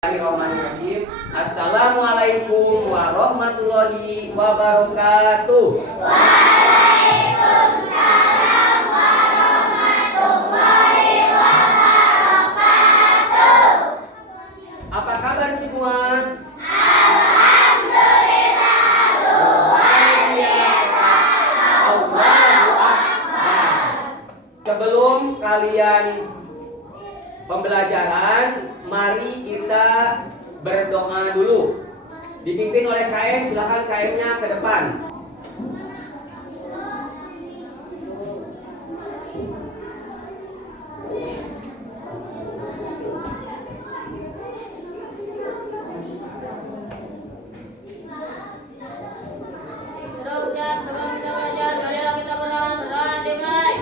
Bismillahirrahmanirrahim. Assalamualaikum warahmatullahi wabarakatuh. Waalaikumsalam warahmatullahi wabarakatuh. Apa kabar semua? Alhamdulillah, luar biasa. Allahu Akbar. Sebelum kalian pembelajaran, mari kita berdoa dulu. Dipimpin oleh KM, silakan KM-nya ke depan. Duduk siap sebelum kita belajar. Marilah kita berdoa dimulai.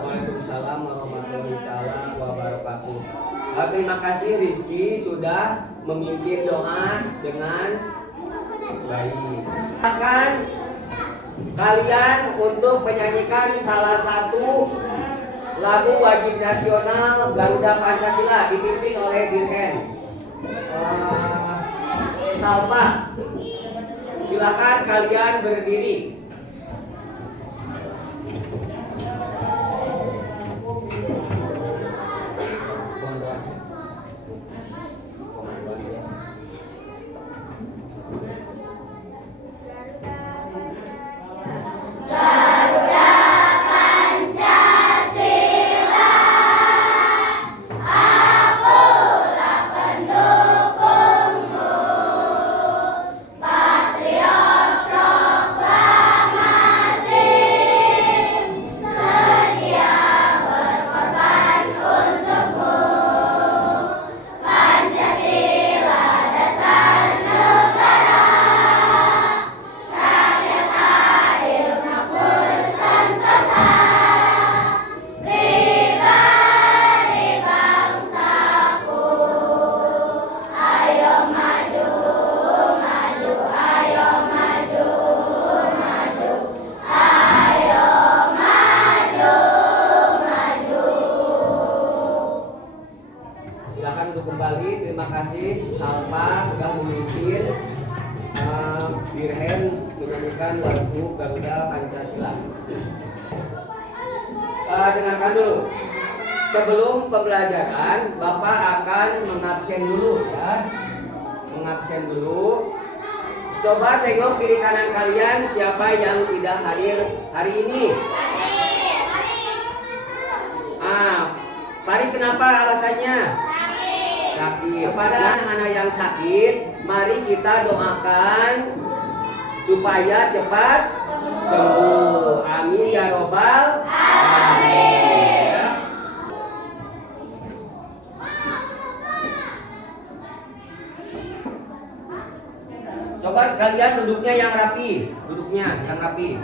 Waalaikumsalam warahmatullahi wabarakatuh. Terima kasih Rizky sudah memimpin doa dengan baik. Akan kalian untuk menyanyikan salah satu lagu wajib nasional Garuda Pancasila dipimpin oleh Dirhen Salpa. Silakan kalian berdiri. Silakan untuk kembali. Terima kasih Salpa sudah memimpin Dirhen menyanyikan lagu Garuda Pancasila. Dengarkan dulu. Sebelum pembelajaran, Bapak akan mengabsen dulu ya. Mengabsen dulu. Coba tengok kiri kanan kalian siapa yang tidak hadir hari ini. Paris kenapa alasannya? Sakit. Kepada anak-anak yang sakit, mari kita doakan supaya cepat sembuh. Amin ya robbal alamin. Coba kalian duduknya yang rapi, duduknya yang rapi.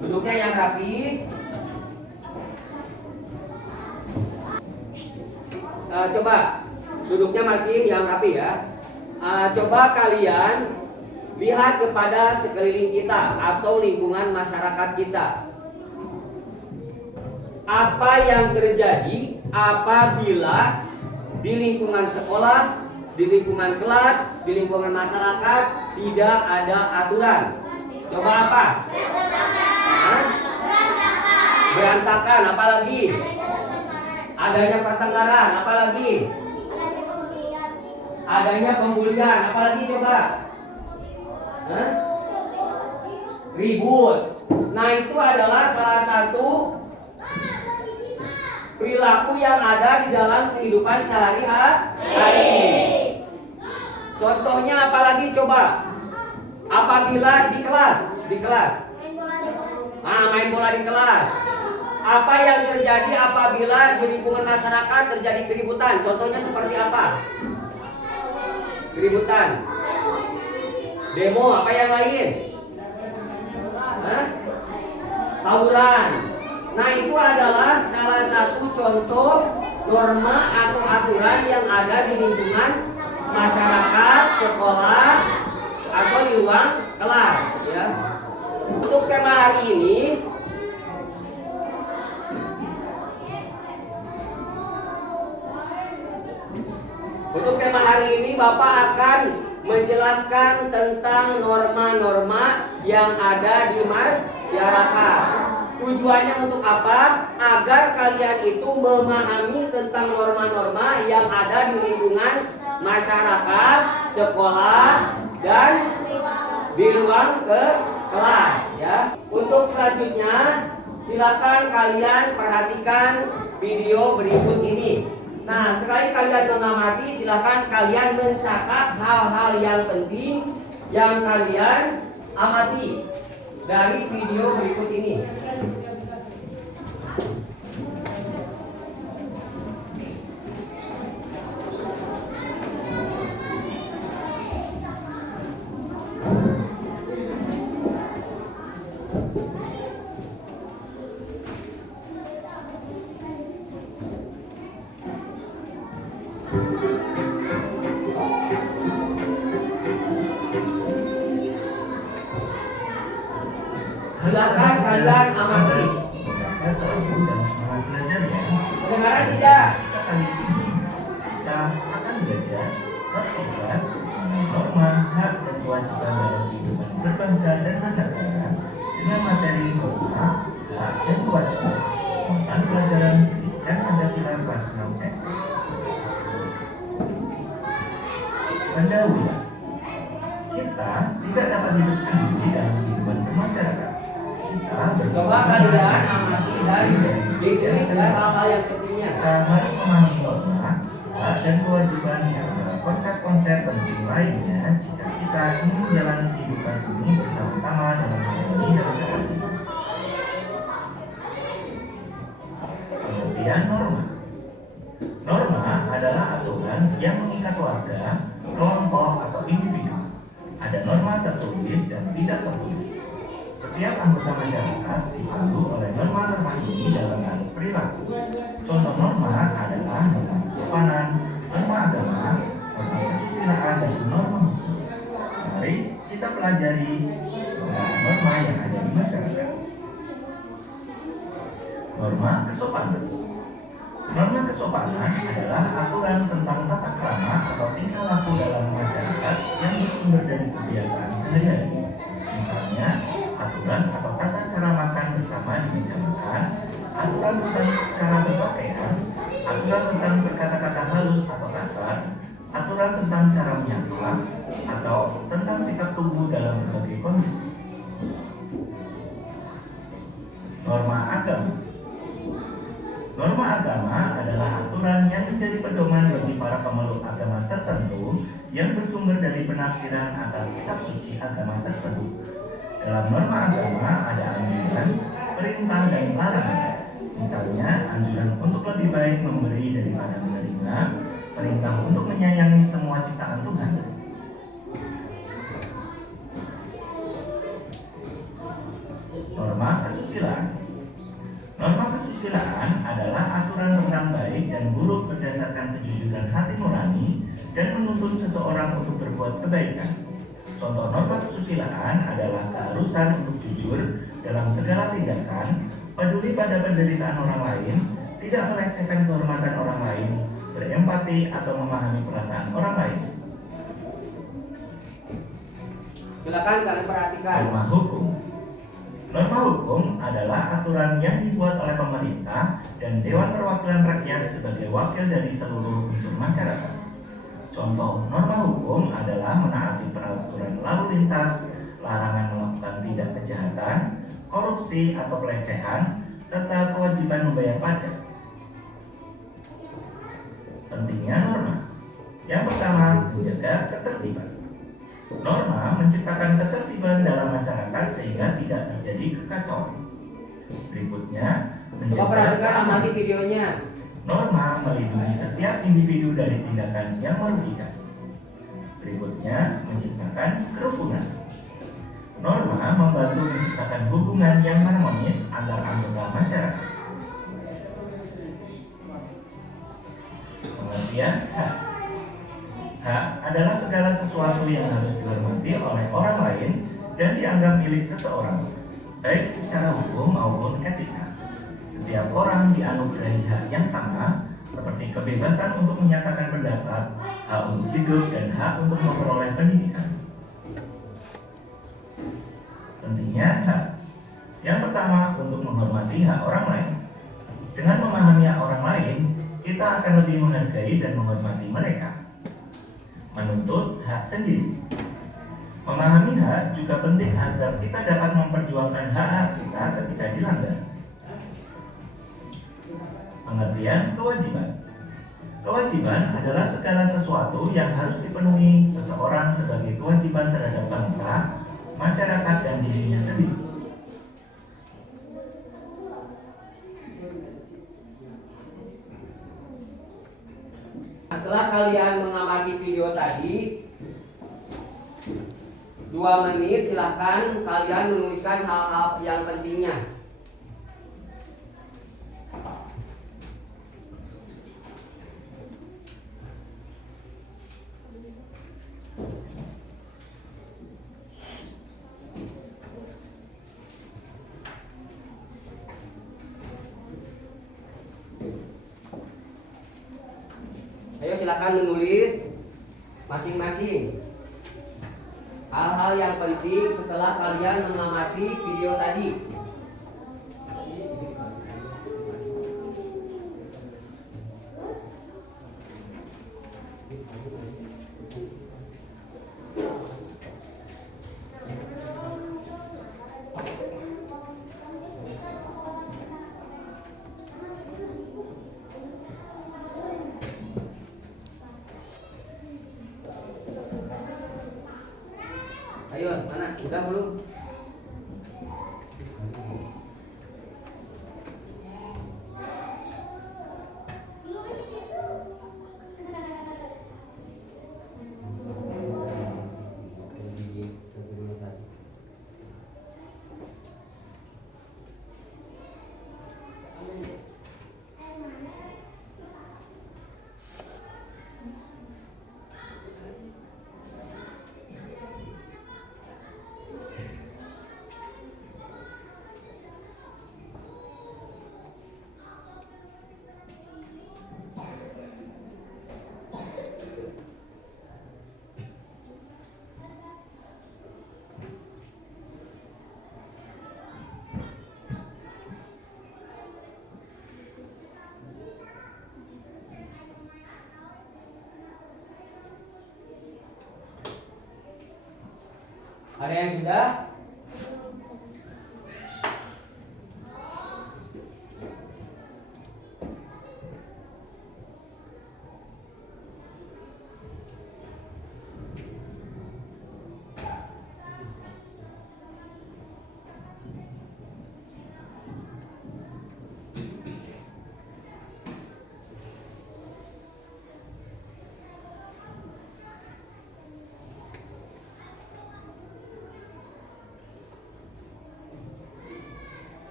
Duduknya yang rapi. Coba duduknya masih yang rapi ya. Coba kalian lihat kepada sekeliling kita atau lingkungan masyarakat kita. Apa yang terjadi apabila di lingkungan sekolah, di lingkungan kelas, di lingkungan masyarakat tidak ada aturan? Coba apa? Berantakan, apalagi? Adanya pertengkaran, apalagi? Adanya pembulian, apalagi coba? Ribut. Nah, itu adalah salah satu perilaku yang ada di dalam kehidupan sehari-hari. Contohnya apalagi coba? Apabila di kelas, main bola di kelas. Apa yang terjadi apabila di lingkungan masyarakat terjadi keributan? Contohnya seperti apa? Keributan. Demo, apa yang lain? Tawuran. Nah, itu adalah salah satu contoh norma atau aturan yang ada di lingkungan masyarakat, sekolah, atau di ruang kelas ya. Untuk tema hari ini Bapak akan menjelaskan tentang norma-norma yang ada di masyarakat. Tujuannya untuk apa? Agar kalian itu memahami tentang norma-norma yang ada di lingkungan masyarakat, sekolah, dan di ruang kelas ya. Untuk selanjutnya silakan kalian perhatikan video berikut ini. Nah, sekali kalian mengamati, silakan kalian mencatat hal-hal yang penting yang kalian amati dari video berikut ini. Silakan kalian amati. Kedengaran tidak? Kali ini kita akan belajar aturan norma hak dan kewajiban dalam kehidupan berbangsa dan bernegara dengan materi norma hak dan kewajiban muatan pelajaran pendidikan Pancasila kelas 6 SD. Pendahuluan. Kita tidak dapat hidup sendiri dalam kehidupan bermasyarakat. Coba kalian amati dan ditulis hal-hal yang pentingnya. Kita harus memahami norma, hak dan kewajiban yang konsep-konsep penting lainnya jika kita ingin menjalani kehidupan ini bersama-sama dalam harmoni dan keadilan. Pengertian norma. Norma adalah aturan yang mengikat warga, kelompok atau individu. Ada norma tertulis dan tidak tertulis. Setiap anggota masyarakat dipandu oleh norma-norma ini dalam hal perilaku. Contoh norma adalah norma kesopanan, norma agama, norma kesusilaan, dan norma hukum. Mari kita pelajari norma yang ada di masyarakat. Norma kesopanan. Norma kesopanan adalah aturan tentang tata krama atau tingkah laku dalam masyarakat yang bersumber dari kebiasaan sehari-hari. Misalnya, aturan atau tata cara makan bersama di meja makan, aturan tentang cara berpakaian, aturan tentang berkata-kata halus atau kasar, aturan tentang cara menyapa, atau tentang sikap tubuh dalam berbagai kondisi. Norma agama. Norma agama adalah aturan yang menjadi pedoman bagi para pemeluk agama tertentu yang bersumber dari penafsiran atas kitab suci agama tersebut. Dalam norma agama ada anjuran, perintah, dan larangan. Misalnya, anjuran untuk lebih baik memberi daripada menerima, perintah untuk menyayangi semua ciptaan Tuhan. Norma kesusilaan. Norma kesusilaan adalah aturan tentang baik dan buruk berdasarkan kejujuran hati nurani dan menuntun seseorang untuk berbuat kebaikan. Contoh norma kesusilaan adalah keharusan untuk jujur dalam segala tindakan, peduli pada penderitaan orang lain, tidak melecehkan kehormatan orang lain, berempati atau memahami perasaan orang lain. Silakan kalian perhatikan. Norma hukum. Norma hukum adalah aturan yang dibuat oleh pemerintah dan Dewan Perwakilan Rakyat sebagai wakil dari seluruh unsur masyarakat. Contoh norma hukum adalah menaati peraturan lalu lintas, larangan melakukan tindak kejahatan, korupsi atau pelecehan, serta kewajiban membayar pajak. Pentingnya norma. Yang pertama, menjaga ketertiban. Norma menciptakan ketertiban dalam masyarakat sehingga tidak terjadi kekacauan. Berikutnya, Coba menjaga perhatikan, keamanan. amati videonya. Norma melindungi setiap individu dari tindakan yang merugikan. Berikutnya, menciptakan kerukunan. Norma membantu menciptakan hubungan yang harmonis antar anggota masyarakat. Pengertian hak. Hak adalah segala sesuatu yang harus dihormati oleh orang lain dan dianggap milik seseorang, baik secara hukum maupun etika. Setiap orang dianugerahi hak yang sama, seperti kebebasan untuk menyatakan pendapat, hak untuk hidup, dan hak untuk memperoleh pendidikan. Pentingnya hak. Yang pertama, untuk menghormati hak orang lain. Dengan memahami hak orang lain, kita akan lebih menghargai dan menghormati mereka. Menuntut hak sendiri. Memahami hak juga penting agar kita dapat memperjuangkan hak-hak kita ketika dilanggar. Pengertian kewajiban. Kewajiban adalah segala sesuatu yang harus dipenuhi seseorang sebagai kewajiban terhadap bangsa, masyarakat, dan dirinya sendiri. Setelah kalian mengamati video tadi 2 menit, silahkan kalian menuliskan hal-hal yang pentingnya. Ayo silakan menulis masing-masing hal-hal yang penting setelah kalian mengamati video tadi. Ayo, mana? Udah belum? Ada yang sudah?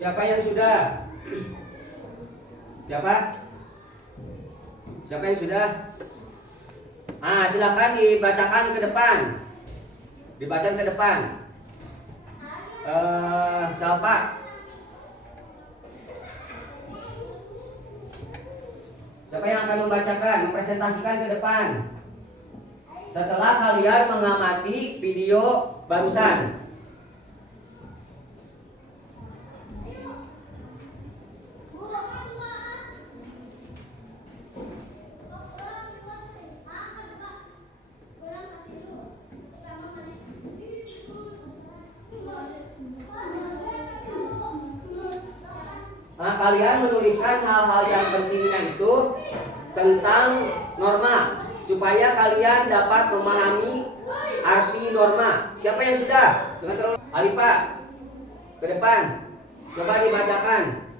Siapa yang sudah? Siapa? Siapa yang sudah? Silakan dibacakan ke depan. Dibacakan ke depan. Siapa? Siapa yang akan membacakan, mempresentasikan ke depan? Setelah kalian mengamati video barusan. Kalian menuliskan hal-hal yang pentingnya itu tentang norma supaya kalian dapat memahami arti norma. Siapa yang sudah? Jangan terlalu Alifa ke depan. Coba dibacakan.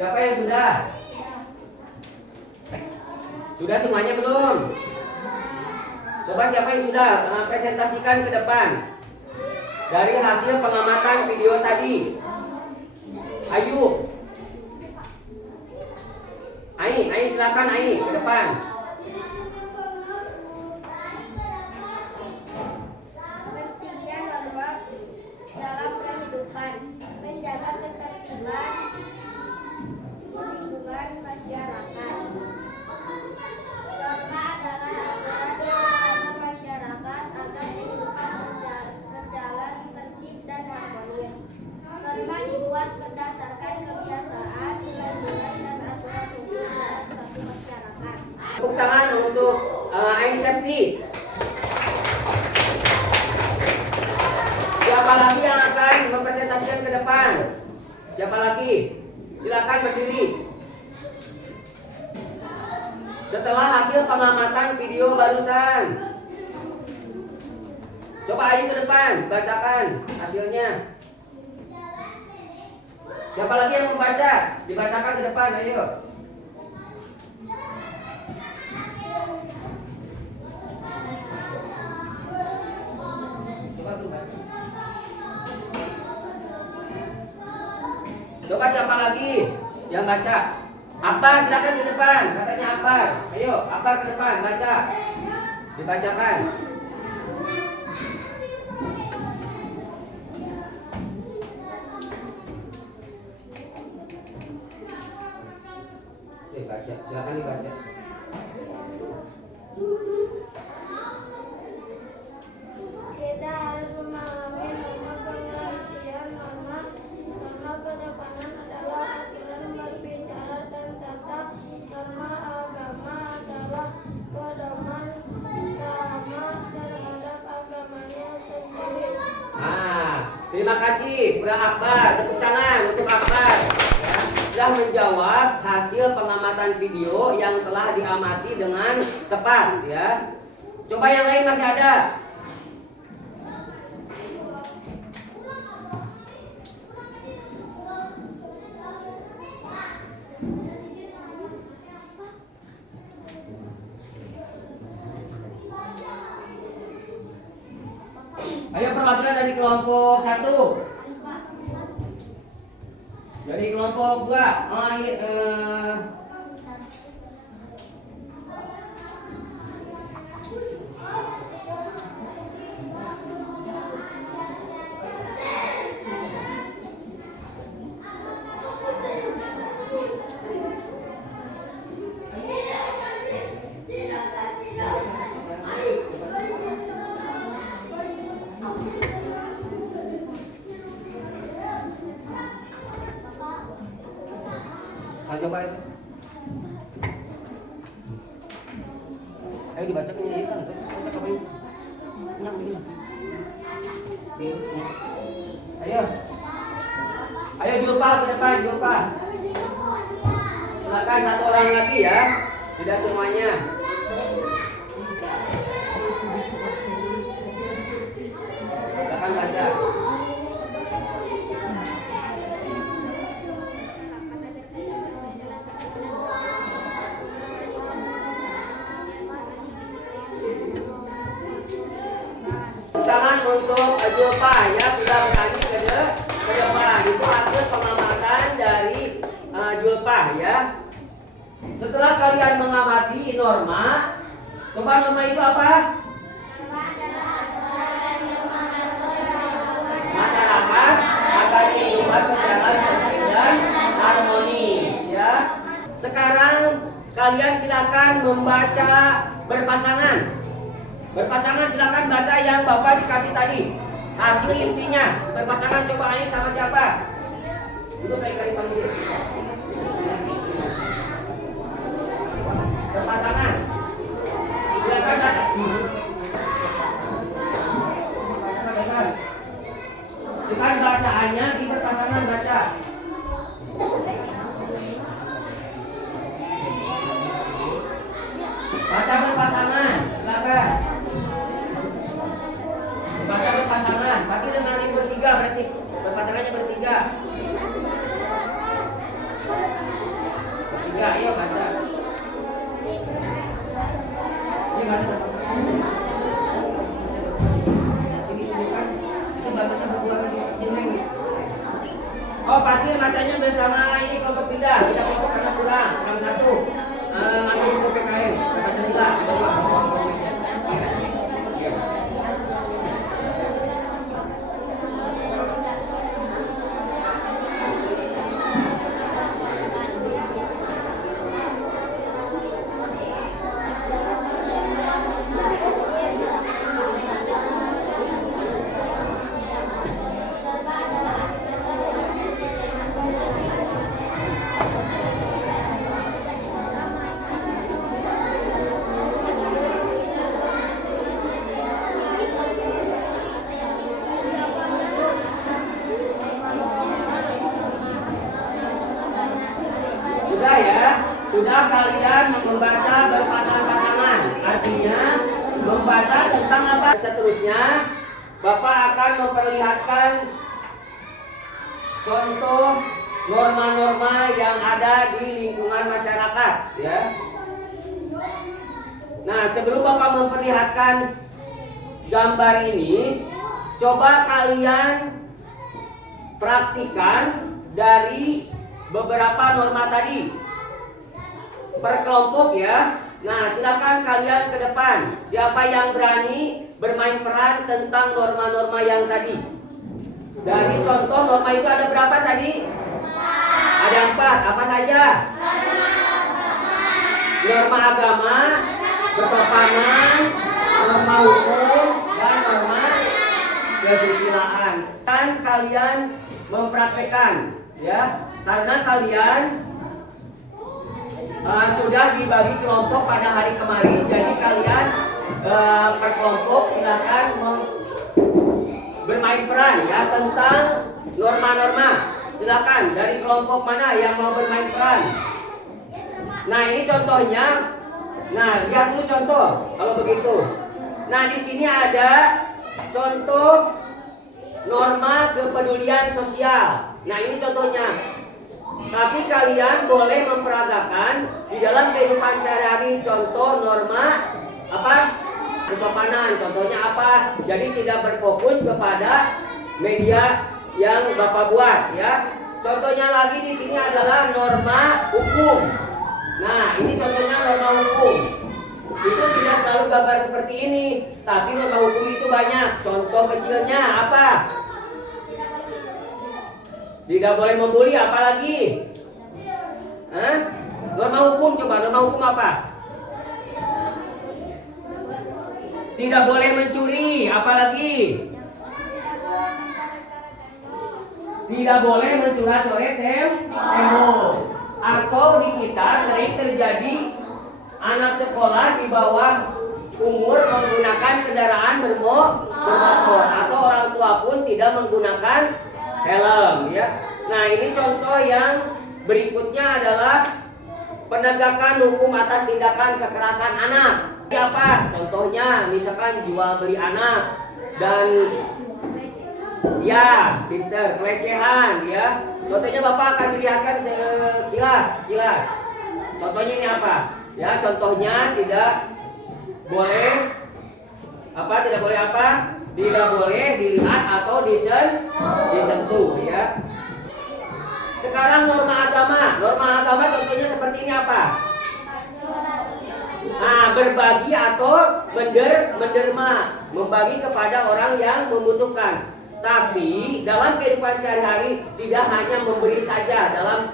Siapa yang sudah? Sudah semuanya belum? Coba siapa yang sudah presentasikan ke depan dari hasil pengamatan video tadi. Ayu, Ai silakan Ai ke depan. Pentingnya norma dalam kehidupan, menjaga ketertiban lingkungan masyarakat. Norma adalah aturan yang mengatur masyarakat agar kehidupan berjalan tertib dan harmonis. Norma dibuat berdasarkan kebiasaan, nilai-nilai dan aturan hukum dalam suatu masyarakat. Tepuk tangan untuk Aisyati. Siapa lagi yang akan mempresentasikan ke depan? Siapa lagi? Silakan berdiri. Setelah hasil pengamatan video barusan. Coba Ayu ke depan, bacakan hasilnya. Siapa lagi yang membaca? Dibacakan ke depan, ayo. Coba siapa lagi yang baca? Akbar silakan ke depan, katanya Akbar. Ayo, Akbar ke depan, baca. Dibacakan. Baca, silakan dibaca. Kita harus memahami norma pengertian norma kesopanan adalah aturan berbicara dan tata norma agama adalah pedoman agama terhadap agamanya sendiri. Terima kasih Bro Akbar, tepuk tangan untuk Akbar ya, sudah menjawab hasil pengamatan video yang telah diamati dengan tepat ya. Coba yang lain masih ada? Ayo perwakilan dari kelompok 1. Dari kelompok 2. Coba itu. Ayo dibacakan ini kan. Ayo. Ayo Julpa ke depan, Julpa. Silakan satu orang lagi ya. Tidak semuanya. baca. Tangan untuk julpah ya, sudah berani ke depan. Itu hasil pengamatan dari julpah ya. Setelah kalian mengamati norma, coba norma itu apa? Masyarakat agar kehidupan berjalan tertib dan harmonis ya. Sekarang kalian silakan membaca berpasangan. Berpasangan silakan baca yang Bapak dikasih tadi. Hasil intinya berpasangan, coba ayo sama siapa? Itu kali-kali panggil. Berpasangan. Silakan baca. Dengan bacaannya di berpasangan baca. Baca berpasangan, silakan. Baca berpasangan, berarti dengan yang bertiga, berarti berpasangannya bertiga. Bertiga, ayo baca. Ini baca berpasangan. Sini tunjukkan, itu bacanya berdua lagi, jeneng. Oh, pasti bacanya bersama ini kelompok pindah kelompok karena kurang satu. Ambil buku PKM, baca sila. Sudah ya, sudah kalian membaca berpasang-pasangan. Artinya membaca tentang apa? Seterusnya Bapak akan memperlihatkan contoh norma-norma yang ada di lingkungan masyarakat ya. Nah, sebelum Bapak memperlihatkan gambar ini, coba kalian praktikan dari beberapa norma tadi per kelompok ya. Nah, silakan kalian ke depan. Siapa yang berani bermain peran tentang norma-norma yang tadi? Dari contoh norma itu ada berapa tadi? Ada 4. Apa saja? Norma agama, kesopanan, norma hukum, dan norma kesusilaan. Dan kalian mempraktekkan ya, karena kalian sudah dibagi kelompok pada hari kemarin. Jadi kalian per kelompok silakan bermain peran ya tentang norma-norma. Silakan dari kelompok mana yang mau bermain peran. Nah, ini contohnya. Nah, lihat dulu contoh kalau begitu. Nah, di sini ada contoh norma kepedulian sosial. Nah, ini contohnya. Tapi kalian boleh memperagakan di dalam kehidupan sehari-hari. Contoh norma apa? Kesopanan. Contohnya apa? Jadi tidak berfokus kepada media yang Bapak buat ya. Contohnya lagi di sini adalah norma hukum. Nah, ini contohnya norma hukum. Itu tidak selalu gambar seperti ini, tapi norma hukum itu banyak. Contoh kecilnya apa? Tidak boleh membuli, apalagi? Norma hukum, coba norma hukum apa? Tidak boleh mencuri, apalagi? Tidak boleh mencoret-coret tembok. Atau di kita sering terjadi anak sekolah di bawah umur menggunakan kendaraan bermotor, atau orang tua pun tidak menggunakan helm ya. Nah, ini contoh yang berikutnya adalah penegakan hukum atas tindakan kekerasan anak. Apa? Contohnya misalkan jual beli anak dan Ya, pinter, pelecehan ya. Contohnya Bapak akan dilihatkan sekilas. Contohnya ini apa? Ya, contohnya tidak boleh apa? Tidak boleh apa? Tidak boleh dilihat atau disentuh ya. Sekarang norma agama contohnya seperti ini apa? Nah, berbagi atau menderma, membagi kepada orang yang membutuhkan. Tapi dalam kehidupan sehari-hari tidak hanya memberi saja. Dalam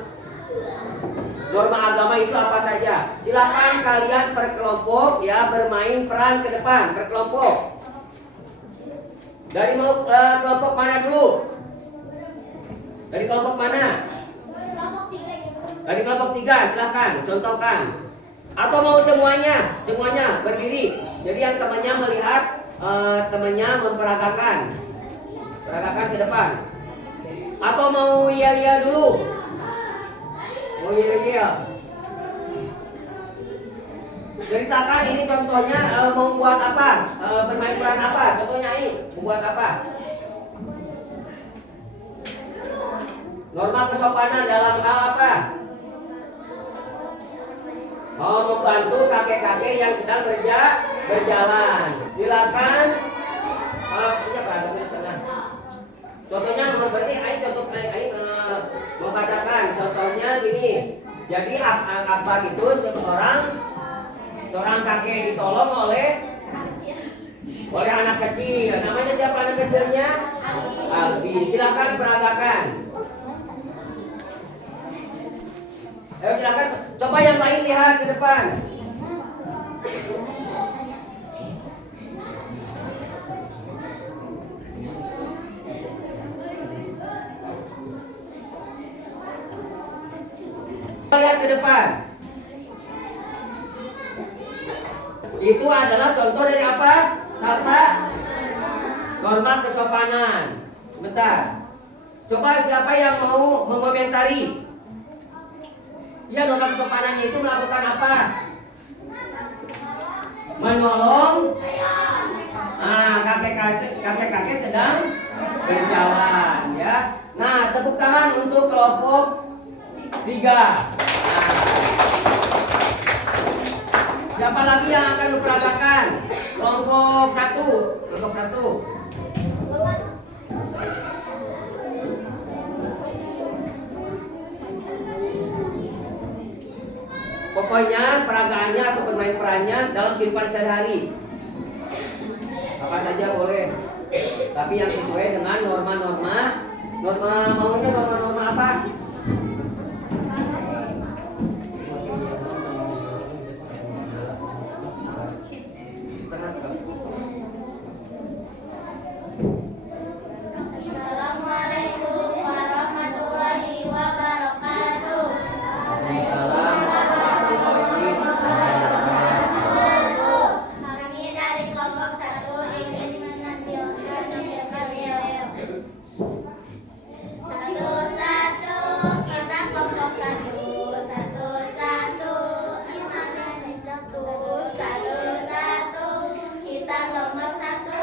norma agama itu apa saja? Silakan kalian berkelompok ya, bermain peran ke depan, berkelompok. Dari kelompok mana dulu? Dari kelompok mana? Dari kelompok 3, silakan contohkan. Atau mau semuanya berdiri. Jadi yang temannya melihat temannya memperagakan ke depan. Atau mau iya dulu? Mau iya. Ceritakan ini contohnya mau buat apa? Bermain peran apa? Contohnya ini membuat apa? Norma kesopanan dalam hal apa? Oh, membantu kakek-kakek yang sedang berjalan. Silakan. Punya peragam di tengah. Contohnya berarti membacakan. Contohnya gini. Jadi Akbar itu seorang kakek ditolong oleh anak kecil. Namanya siapa anak kecilnya? Aldi. Silakan peragakan. Ayo silakan, coba yang lain lihat ke depan. Lihat ke depan. Itu adalah contoh dari apa? Norma kesopanan. Sebentar. Coba siapa yang mau mengomentari? Ya, norma kesopanannya itu melakukan apa? Menolong. Kakek-kakek sedang berjalan ya. Nah, tepuk tangan untuk kelompok 3. Siapa lagi yang akan memperagakan? Kelompok 1. Pokoknya peragaannya atau bermain perannya dalam kehidupan sehari-hari. Apa saja boleh. Tapi yang sesuai dengan norma-norma. Maunya norma-norma apa? Assalamualaikum warahmatullahi wabarakatuh. Kami dari kelompok 1 ingin menampilkan karya. Satu-satu kita kelompok 1. Satu-satu iman dan satu. Satu-satu kita nomor 1.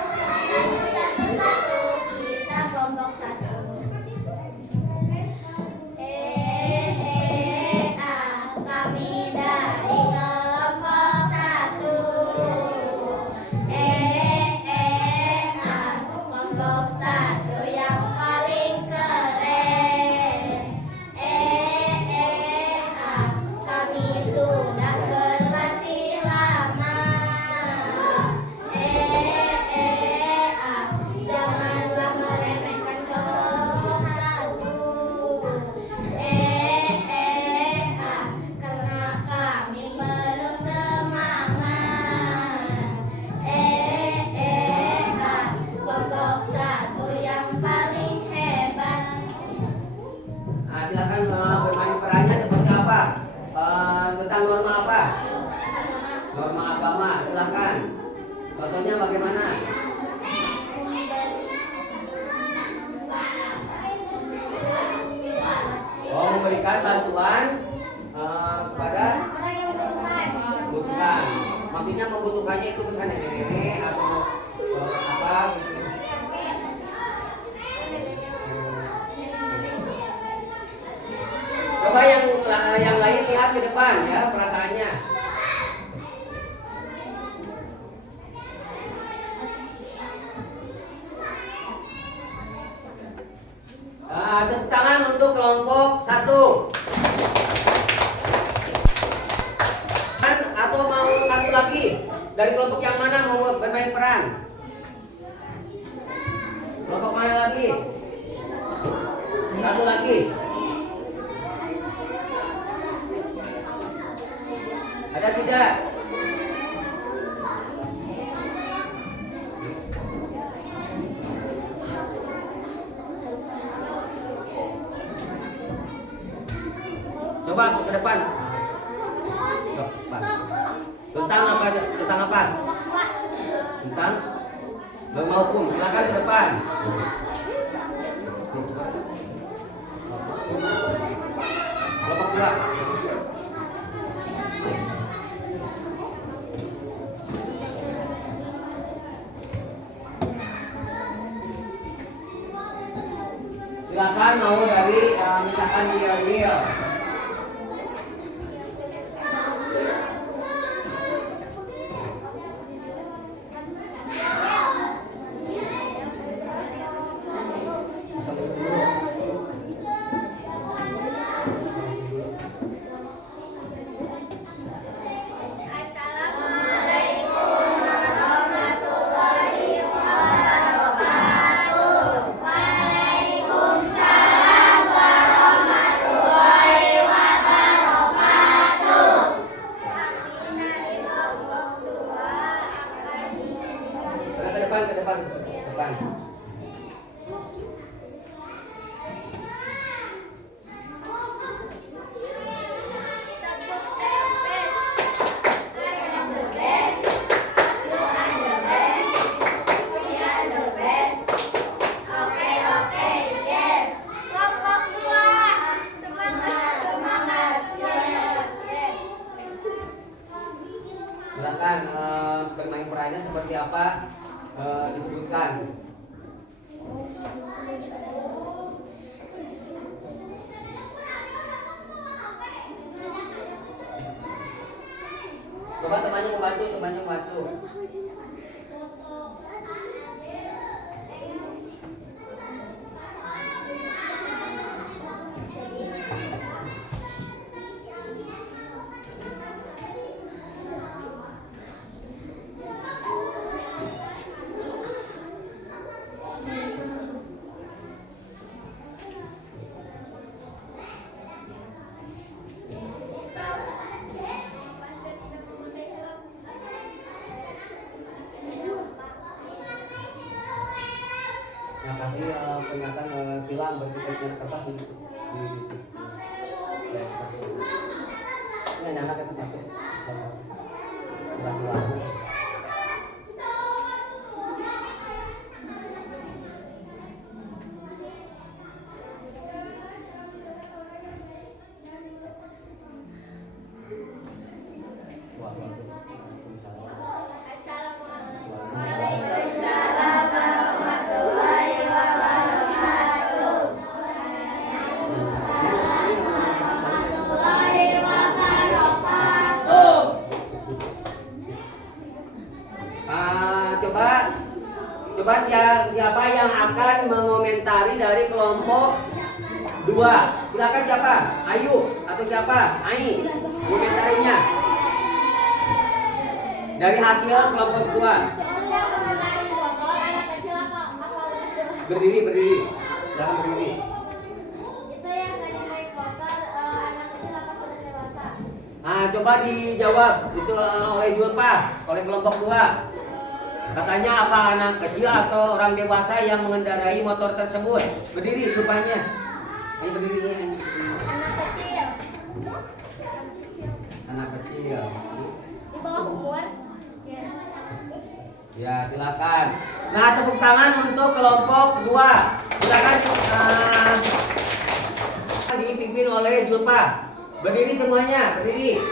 Satu-satu kita kelompok 1. Kami dari kelompok 1. Kelompok 1 yang paling keren. Kami sudah berlatih lama. Janganlah meremehkan kelompok 1. Karena kami penuh semangat. Kelompok 1 yang paling hebat. Nah, silakan bermain perannya seperti apa? Tentang norma apa? Norma agama, silakan. Contohnya bagaimana? Oh, memberikan bantuan kepada Orang yang membutuhkan. Maksudnya membutuhkannya itu bukan nenek atau apa gitu. Coba yang lain lihat ke depan ya perataannya. Tepuk tangan untuk kelompok 1. Atau mau satu lagi? Dari kelompok yang mana mau bermain peran? Kelompok mana lagi? Satu lagi. Ada tidak? Coba ke depan. Tentang apa? Tentang apa? Tentang norma hukum. Silakan ke depan. Kelompok 2. Silakan mau dari misalkan dia. Ke depan. Silakan bermain perannya seperti apa? Disebutkan. Coba temannya membantu. Nah, kasih peringatan tilang berikutnya kertas ini. Ini anak itu satu. Tilang. Coba siapa yang akan mengomentari dari kelompok 2? Silakan siapa? Ayu atau siapa? Ai. Komentarinya. Dari hasil kelompok 2. Berdiri. Silakan berdiri. Itu yang tadi naik motor, anak kecil apa sudah dewasa? Nah, coba dijawab itu oleh Julpa, oleh kelompok 2. Katanya apa anak kecil atau orang dewasa yang mengendarai motor tersebut? Berdiri rupanya. Ini berdiri ini. Anak kecil. Di bawah umur? Ya, silakan. Nah, tepuk tangan untuk kelompok 2. Silakan dipimpin oleh Julpa. Berdiri semuanya, berdiri.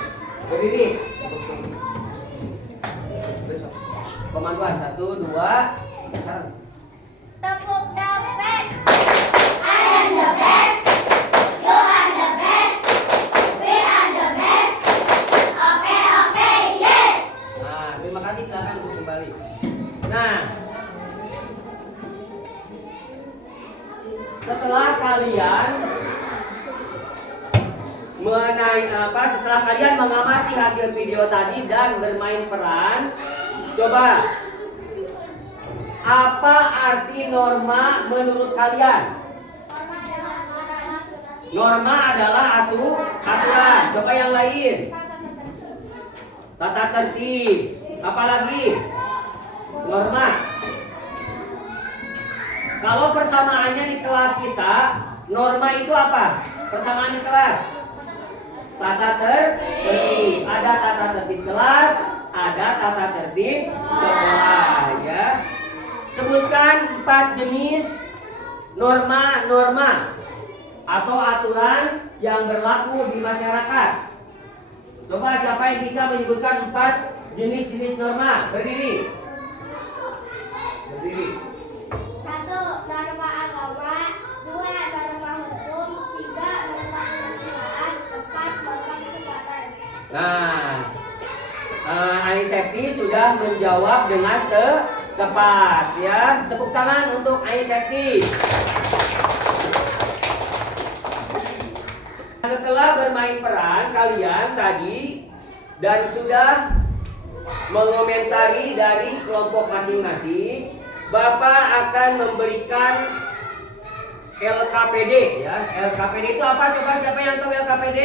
Komandoan 1, 2, sekarang. Tepuk the best. I am the best. You are the best. setelah kalian setelah kalian mengamati hasil video tadi dan bermain peran, coba apa arti norma menurut kalian? Norma adalah aturan. Coba yang lain. Tata tertib. Apalagi? Norma. Kalau persamaannya di kelas kita, norma itu apa? Persamaan di kelas. Tata tertib. Ada tata tertib kelas, ada tata tertib sekolah, ya. Sebutkan 4 jenis norma-norma atau aturan yang berlaku di masyarakat. Coba siapa yang bisa menyebutkan 4 jenis-jenis norma? Berdiri. 1. Norma agama. 2. Norma hukum. 3. Norma kesusilaan. 4. Norma kesempatan. Nah, Aisepti sudah menjawab dengan tepat, ya. Tepuk tangan untuk Aisepti. Setelah bermain peran kalian tadi dan sudah mengomentari dari kelompok masing-masing, Bapak akan memberikan LKPD, ya. LKPD itu apa? Coba siapa yang tahu LKPD?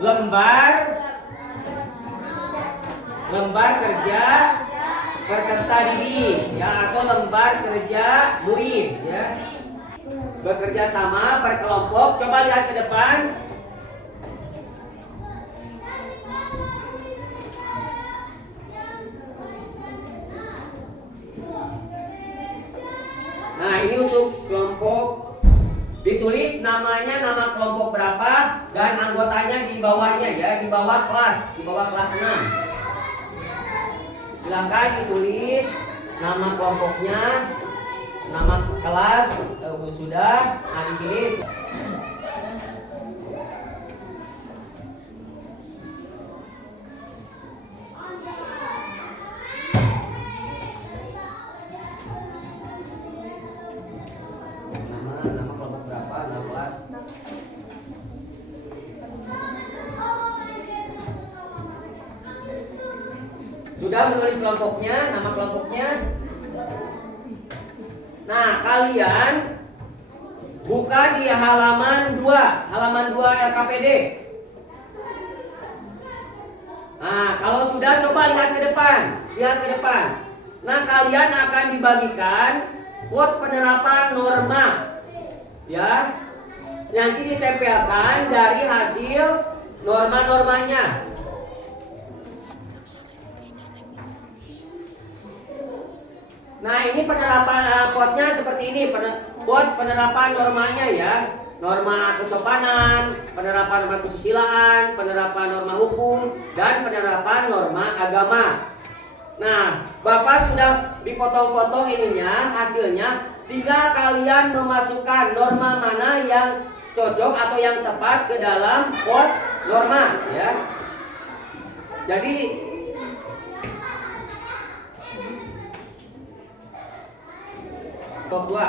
Lembar kerja peserta didik, ya, atau lembar kerja murid, ya. Bekerja sama per kelompok. Coba lihat ke depan. Nah, ini untuk kelompok. Ditulis namanya, nama kelompok berapa dan anggotanya di bawahnya, ya, di bawah kelas 6. Silakan ditulis nama kelompoknya, nama kelas, sudah. Nah, di sini nama kelompok berapa, 16. Sudah menulis kelompoknya, nama kelompoknya. Nah, kalian buka di halaman 2 LKPD. Nah, kalau sudah coba lihat ke depan. Nah, kalian akan dibagikan quote penerapan norma, ya. Nanti ditempelkan dari hasil norma-normanya. Nah, ini penerapan quote-nya seperti ini, quote penerapan normanya, ya. Norma kesopanan, penerapan norma kesusilaan, penerapan norma hukum, dan penerapan norma agama. Nah, Bapak sudah dipotong-potong ininya, hasilnya. Tinggal kalian memasukkan norma mana yang cocok atau yang tepat ke dalam quote norma, ya. Jadi kelompok 2.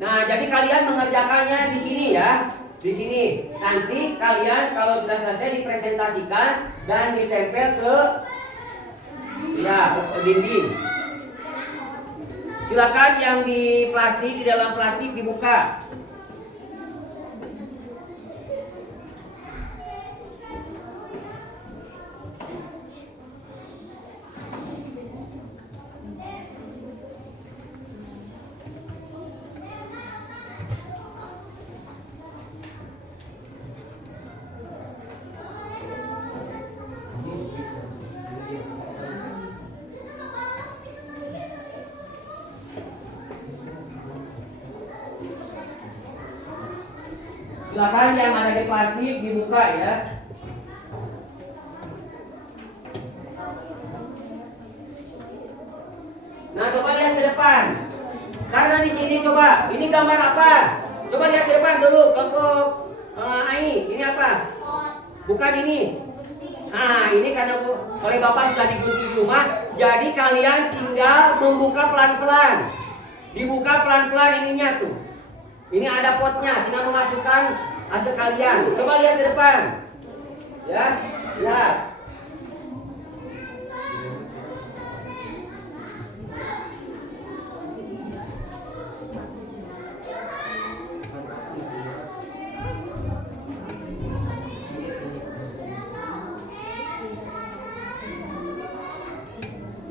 Nah, jadi kalian mengerjakannya di sini, ya. Di sini. Nanti kalian kalau sudah selesai dipresentasikan dan ditempel ke dinding. Silakan yang di dalam plastik dibuka. Silakan yang ada di plastik dibuka, ya. Nah, coba lihat ke depan. Karena di sini coba, ini gambar apa? Coba lihat ke depan dulu, kelompok AI. Ini apa? Bukan ini. Nah, ini karena oleh Bapak sudah dikunci di rumah, jadi kalian tinggal membuka pelan-pelan. Dibuka pelan-pelan ininya tuh. Ini ada potnya, tinggal memasukkan hasil kalian. Coba lihat ke depan. Ya, lihat.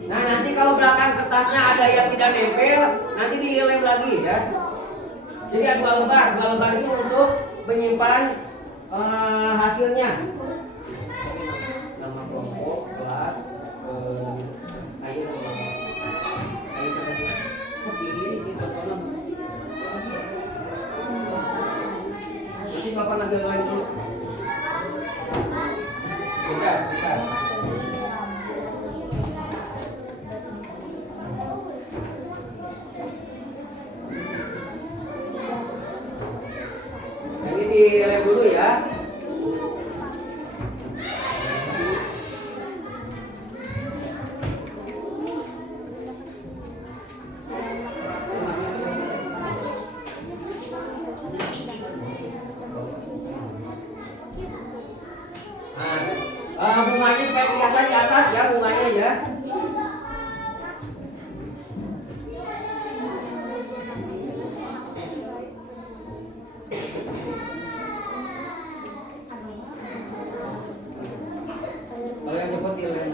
Nah, nanti kalau belakang kertasnya ada yang tidak nempel, nanti dilem lagi ya. Jadi ada dua lembar itu untuk menyimpan hasilnya. Nama kelompok, kelas, ayo nanti Bapak ambil lain dulu. Bentar. Ini dilem dulu ya. Bunganya supaya kelihatan di atas ya, bunganya ya. Kalau yang cepat dilem.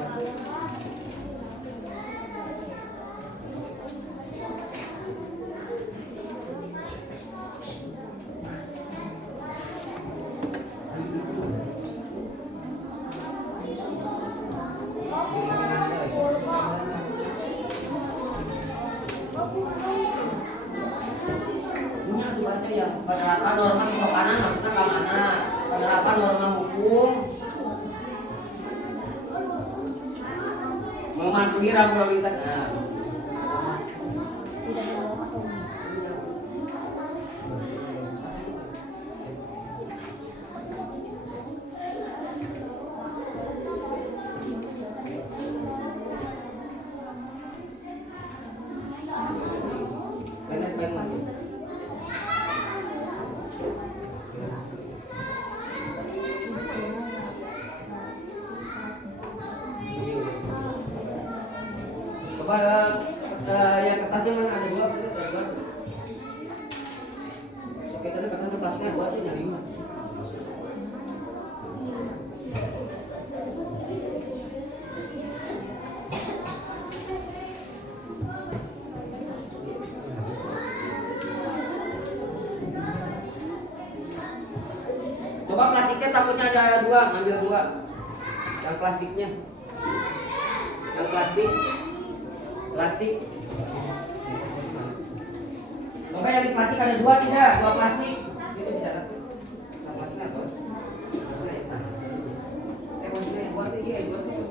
Ya, penerapan norma kesopanan maksudnya ke mana? Penerapan norma hukum, mematuhi rambu lalu lintas. Nah. Coba yang kertasnya mana ada dua? Oke, tadi kertasnya plastiknya dua sih nyari mah. Coba plastiknya takutnya ada dua, ambil dua. Yang plastiknya. Yang plastik. Coba yang di plastik ada dua tidak? Dua plastik. Itu bisa kan? Yang plastiknya tuh. Posisinya buat ini ya, buat itu.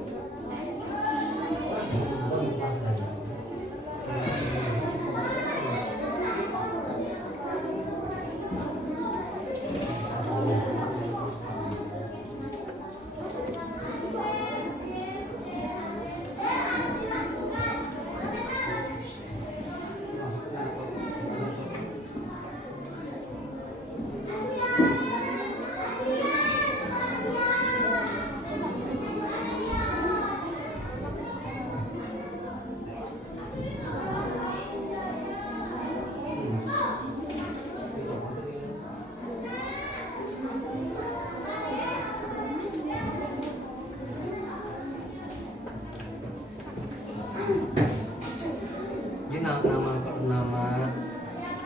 Jadi nama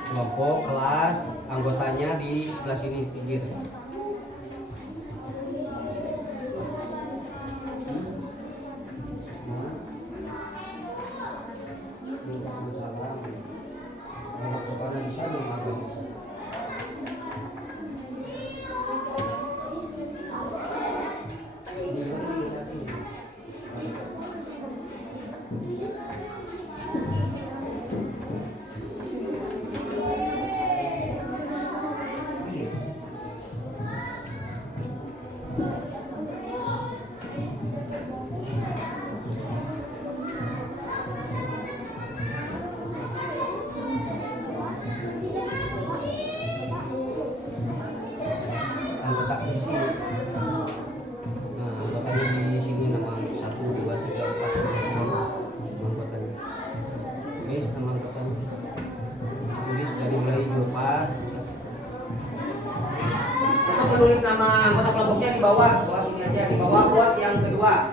kelompok, kelas, anggotanya di sebelah sini pinggir. mana kelompoknya di bawah sini aja, di bawah buat yang kedua.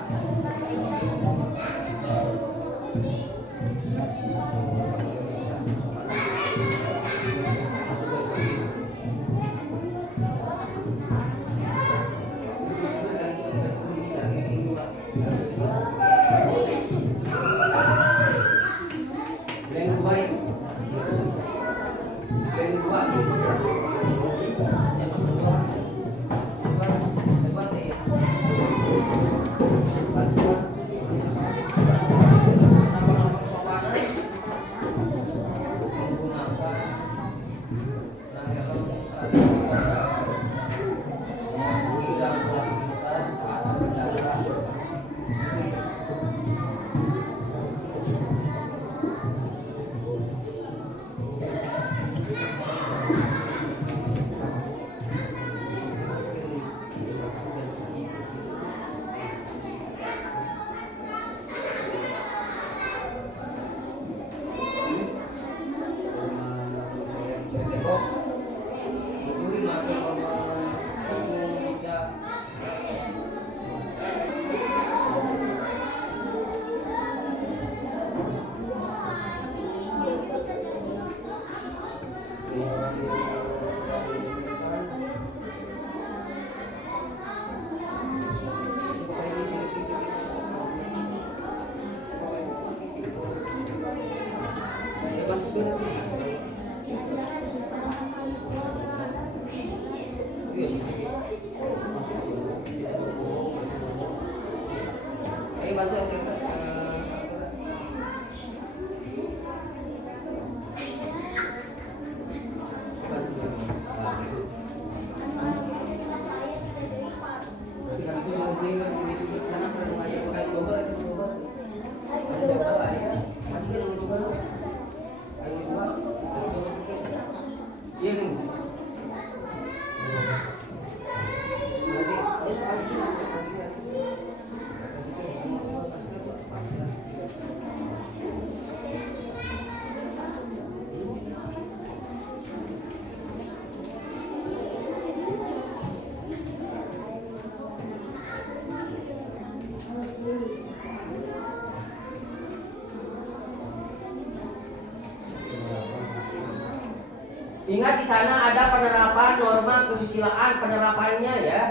Yang kedua ya. Yang kedua. Ingat di sana ada penerapan norma kesusilaan penerapannya ya.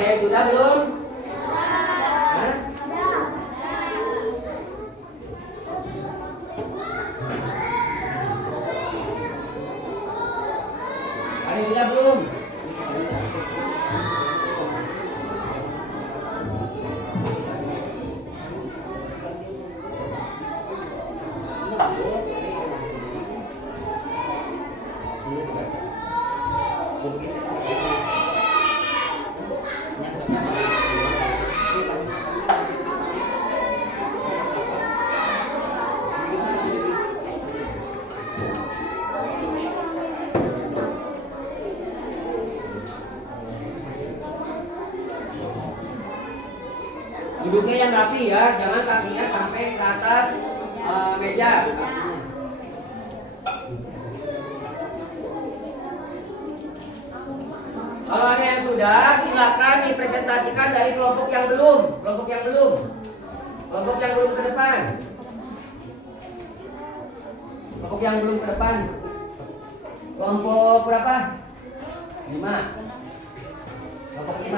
Ada yang sudah belum? Hah? Ada yang sudah belum? Duduknya yang rapi ya, jangan kakinya sampai ke atas meja. Kalau ada yang sudah, silakan dipresentasikan dari kelompok yang belum. Kelompok yang belum. Kelompok yang belum ke depan. Kelompok yang belum ke depan. Kelompok berapa? 5. Kelompok 5.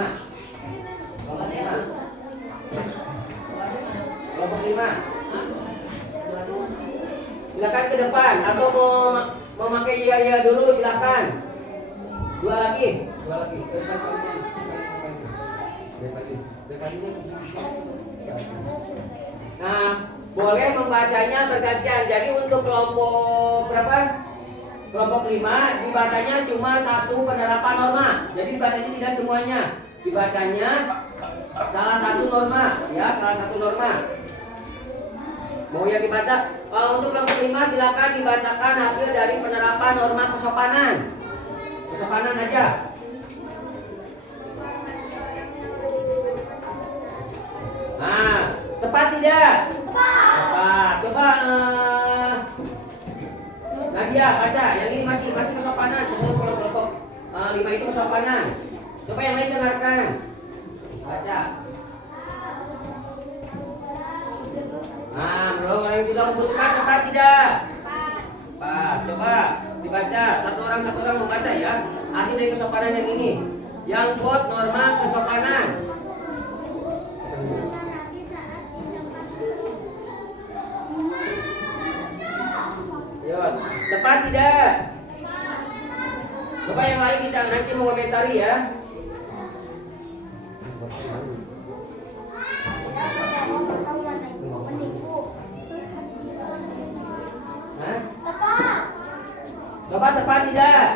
Kelompok 5. Kelompok 5. Silakan ke depan atau mau pakai iya dulu silakan. Dua lagi. Nah, boleh membacanya bergantian. Jadi untuk kelompok berapa? Kelompok 5 dibacanya cuma satu penerapan norma. Jadi dibacanya tidak semuanya. Dibacanya salah satu norma, ya, salah satu norma. Mau yang dibaca? Kalau untuk kelompok 5 silakan dibacakan hasil dari penerapan norma kesopanan. Kesopanan aja. Nah, tepat tidak? Tepat. Coba Nadia baca. Yang ini masih kesopanan. Sebelum kelompok 5 itu kesopanan. Coba yang lain dengarkan. Baca. Nah, belum yang sudah membutuhkan tepat tidak? Tepat. Coba dibaca. Satu orang membaca ya. Hasil dari kesopanan yang ini. Yang buat norma kesopanan. Yuk, tepat tidak? Coba yang lain bisa nanti mengomentari ya. Hah? Coba tepat tidak?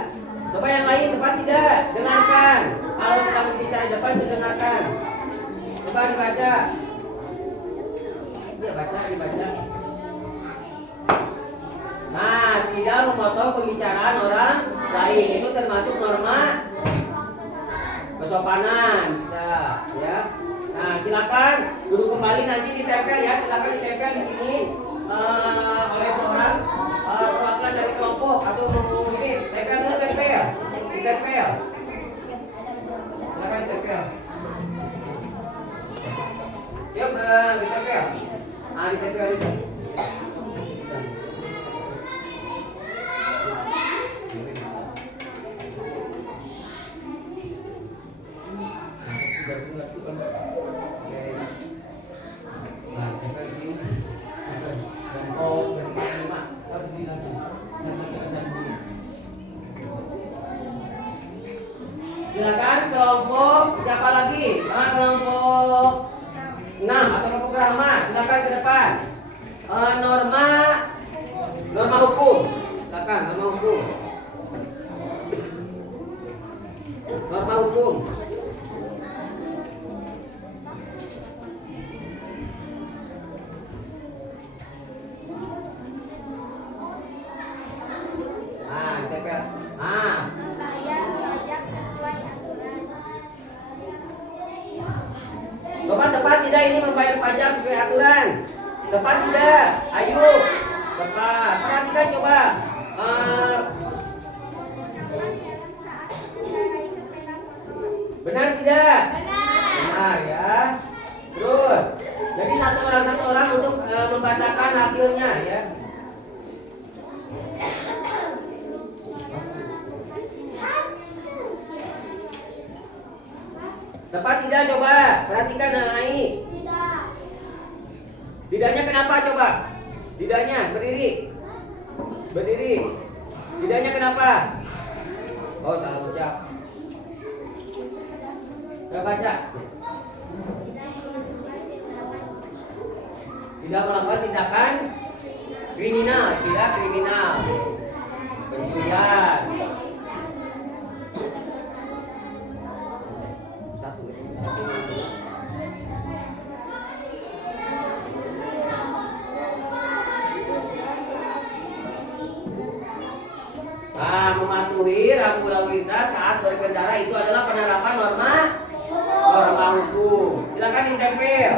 Coba yang lain tepat tidak? Dengarkan. Kalau sedang berbicara di depan dengarkan. Coba dibaca. Dia baca, dibaca. Nah, tidak memotong pembicaraan orang lain itu termasuk norma kesopanan. Bisa, ya. Nah, silakan duduk kembali nanti ditempel ya. Silakan ditempel di sini oleh seorang perwakilan dari kelompok atau ini tempel. Ditempel. Silakan ditempel. Yuk, ditempel. Nah, ditempel itu. Silakan kelompok siapa lagi? Kelompok 6 atau kelompok Rahma, silakan ke depan. Norma hukum. Silakan norma hukum. Norma hukum. Ditempel. Membayar pajak sesuai aturan. Tepat tidak ini membayar pajak sesuai aturan? Tepat tidak? Ayo. Tepat. Perhatikan coba. Benar tidak? Benar ya. Terus. Jadi satu orang untuk membacakan hasilnya ya. Tepat tidak coba? Perhatikan Ai. Tidak. Tidaknya kenapa coba? Tidaknya berdiri. Berdiri. Tidaknya kenapa? Oh, salah ucap. Kita baca. Tidak melakukan tindakan kriminal, tidak kriminal. Pencurian. Satu. Mematuhi rambu lalu lintas saat berkendara itu adalah penerapan norma hukum. Silakan ditempel.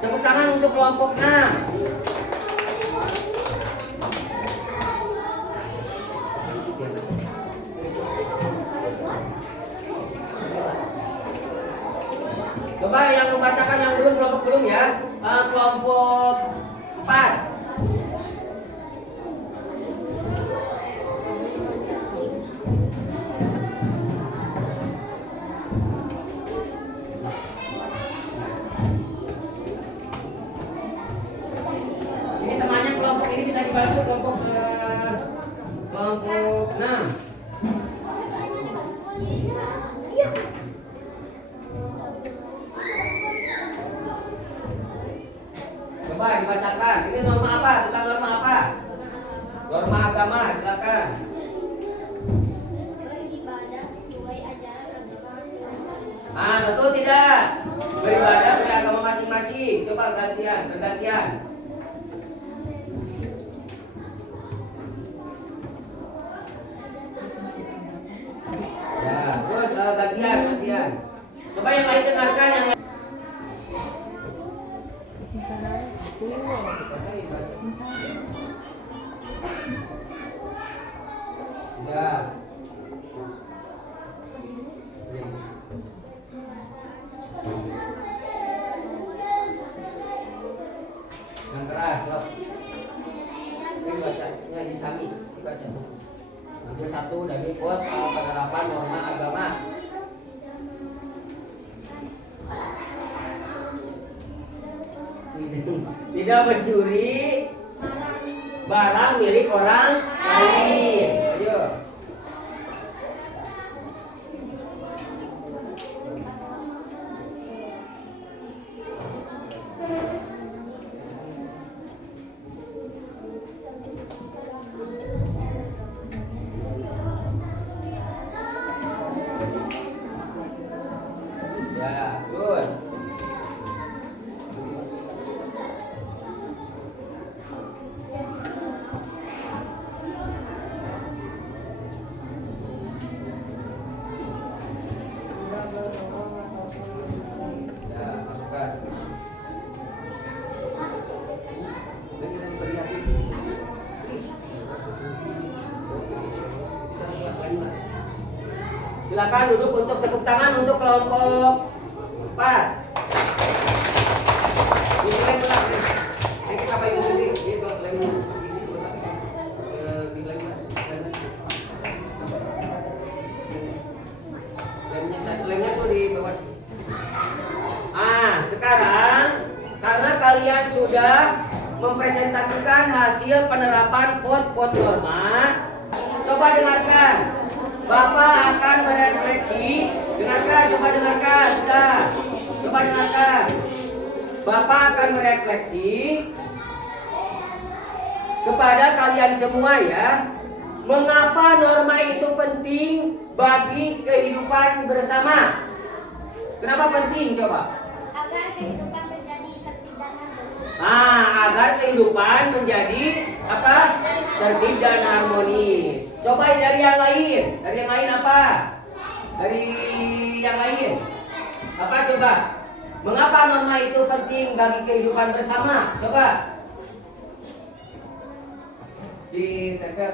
Tepuk tangan untuk kelompok 6. Coba yang membacakan yang belum, kelompok belum ya. Kelompok 4. Ini temannya kelompok ini bisa dibantu kelompok 6. Coba dibacakan. Ini norma apa? Tentang norma apa? Norma agama, silakan. Beribadah sesuai ajaran agama masing-masing. Betul tidak? Beribadah sesuai agama masing-masing. Coba bergantian. Ya, terus gantian. Coba yang lain dengarkan yang lain. Ya. Yang keras, loh. Ini bacanya di sami, dibaca. Ambil satu dari quote penerapan norma agama. Tidak mencuri barang milik orang lain. Ayo. Ya, good. Ya, masukkan. Lagi perlihatin. Silakan duduk untuk tepuk tangan untuk kelompok 4. Ini kan benar. Ini kita pakai sendiri. Ini kalau lagi ini lagi. Lemnya tuh di bawah. Sekarang karena kalian sudah mempresentasikan hasil penerapan pot norma, coba dengarkan. Bapak akan merefleksi. Coba dengarkan. Sudah. Coba dengarkan. Bapak akan merefleksi kepada kalian semua ya. Mengapa norma itu penting bagi kehidupan bersama? Kenapa penting coba? Agar kehidupan menjadi tertib dan harmonis. Agar kehidupan menjadi apa? Tertib dan harmonis. Coba dari yang lain. Dari yang lain apa? Dari yang lain. Apa coba? Mengapa norma itu penting bagi kehidupan bersama? Coba. Ditempel.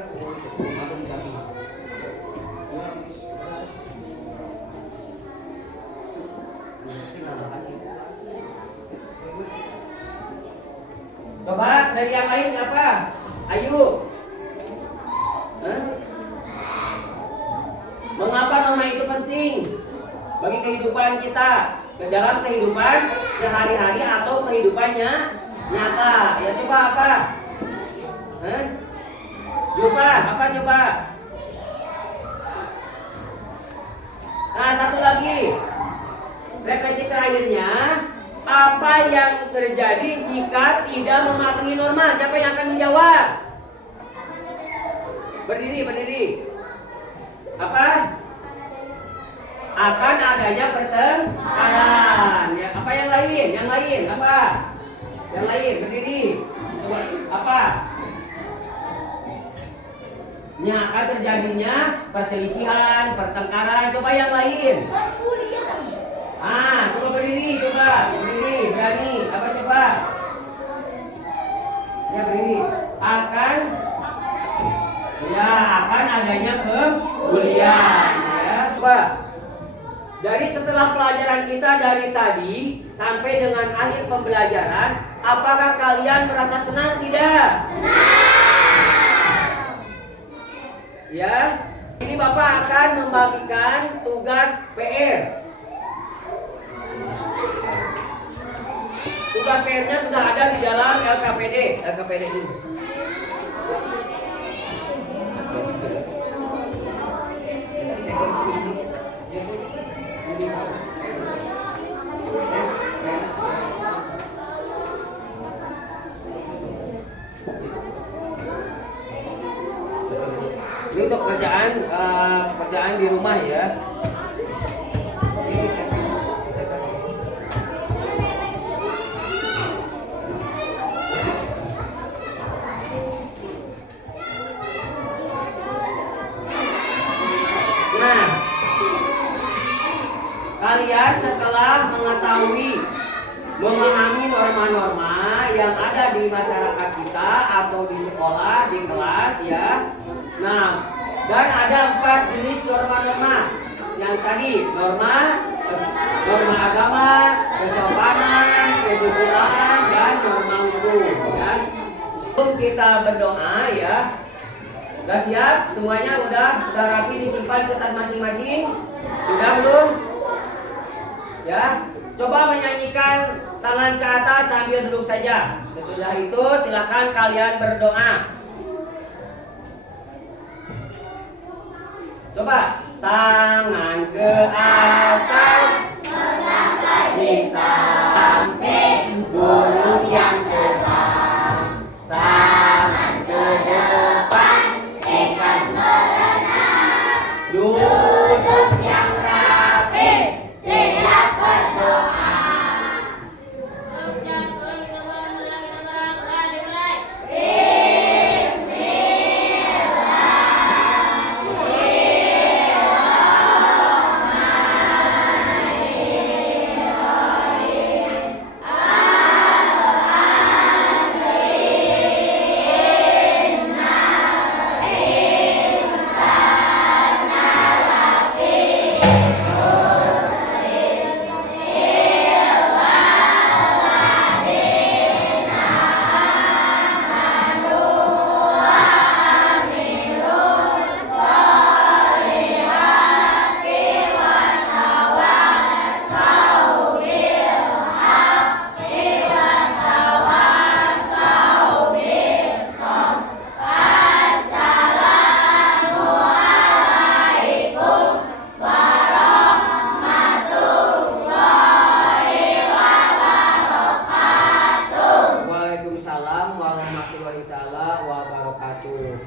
Coba dari yang lain apa? Ayo. Mengapa norma itu penting bagi kehidupan kita? ke dalam kehidupan sehari-hari atau kehidupannya nyata. Ya coba apa? Coba apa coba? Nah, satu lagi. Refleksi terakhirnya, apa yang terjadi jika tidak mematuhi norma? Siapa yang akan menjawab? Berdiri. Apa? Akan adanya pertengkaran. Ya, apa yang lain? Yang lain apa? Yang lain berdiri. Apa? Nya akan terjadinya perselisihan, pertengkaran. Coba yang lain. Coba berdiri, berani. Apa coba? Ya berdiri. Akan adanya pembulian. Ya, coba. Dari setelah pelajaran kita dari tadi sampai dengan akhir pembelajaran, apakah kalian merasa senang tidak? Ya, ini Bapak akan membagikan tugas PR. Tugas PR-nya sudah ada di dalam LKPD ini. Ini untuk kerjaan di rumah ya. Nah, kalian setelah mengetahui, memahami norma-norma yang ada di masyarakat kita atau di sekolah, di kelas ya. Nah, dan ada 4 jenis norma-norma. Yang tadi norma agama, kesopanan, kesusilaan, dan norma hukum ya. Sebelum kita berdoa ya. Udah siap? Semuanya udah rapi disimpan ke tas masing-masing? Sudah belum? Ya. Coba menyanyikan tangan ke atas sambil duduk saja. Setelah itu silakan kalian berdoa. Coba tangan ke atas, minta ampun burung yang terbang. Tangan ke depan, ikan berenang. Duduk yang rapi, siap berdoa. Waalaikumsalam warahmatullahi taala wabarakatuh.